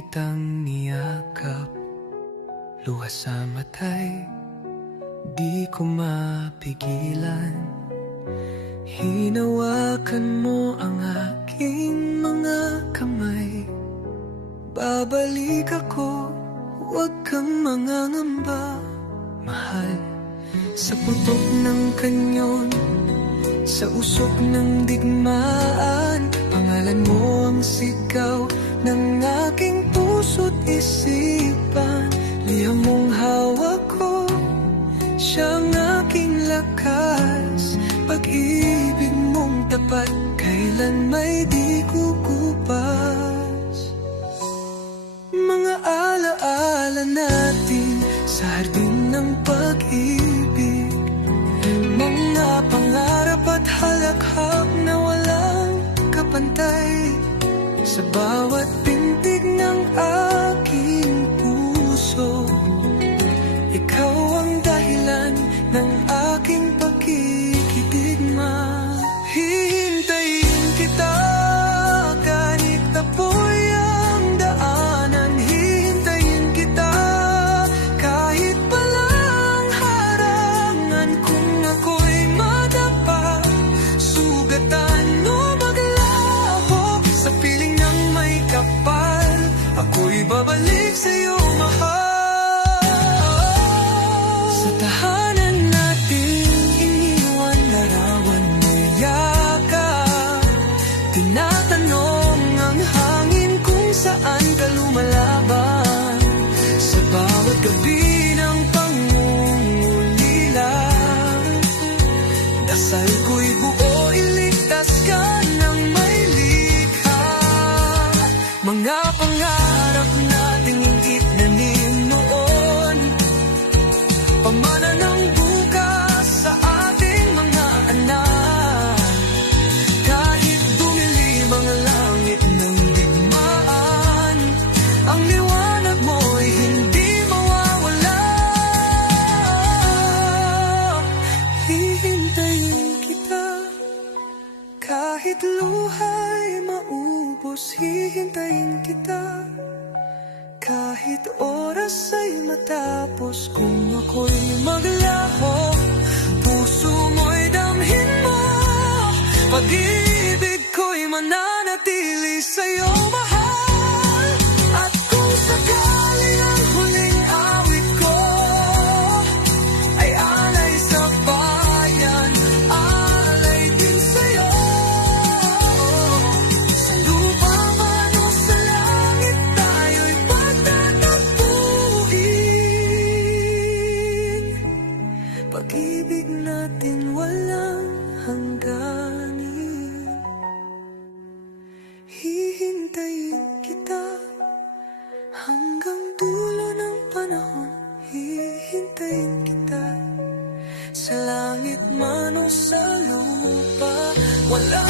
kitang niyakap, luha sa mata'y di ko mapigilan. Hinawakan mo ang aking mga kamay, babalik ako, huwag kang mangangamba. Mahal, sa putok ng kanyon, sa usok ng digmaan, pangalan mo ang sigaw ng aking puso't isipan. Liham mong hawak ko, siyang aking lakas. Pag-ibig mong tapat, kailan may di kukupas. Mga alaala natin sa hardin ng pag-ibig, mga pangarap at halakhak na walang kapantay. Sa bawat pintig ng aking puso, ikaw ang dahilan ng aking pagkikidigma. Hihintayin kita kahit tapoy ang daanan. Hihintayin kita kahit palang harangan. Kung ako'y madapa, sugatan o maglaho, sa piling ng may kapal, ako'y babalik sa'yo, mahal. Sa tahanan natin iniwan larawan may yakap. Tinatanong ang hangin kung saan ka lumalaban. Sa bawat gabi ng pangungulila, dasal ko'y buo, iligtas ka ng may likha. Mga pangarap natin itinanim noon, pamana ng bukas sa ating mga anak. Kahit dumilim ang langit ng digmaan, ang liwanag mo'y hindi mawawala. Hihintayin kita kahit luha'y maubos. Hihintayin kita kahit oras ay matapos. Kung ako'y maglaho, puso mo'y damhin mo. Pag-ibig ko'y mananatili sa'yo, mahal. At kung sakali ang huling awit ko ay alay sa bayan, alay din sa'yo. Sa lupa man o sa langit, tayo'y pagtatagpuin. Pag-ibig natin walang hangganin. Hihintayin kita hanggang dulo ng panahon. Hihintayin kita sa langit man o sa lupa, wala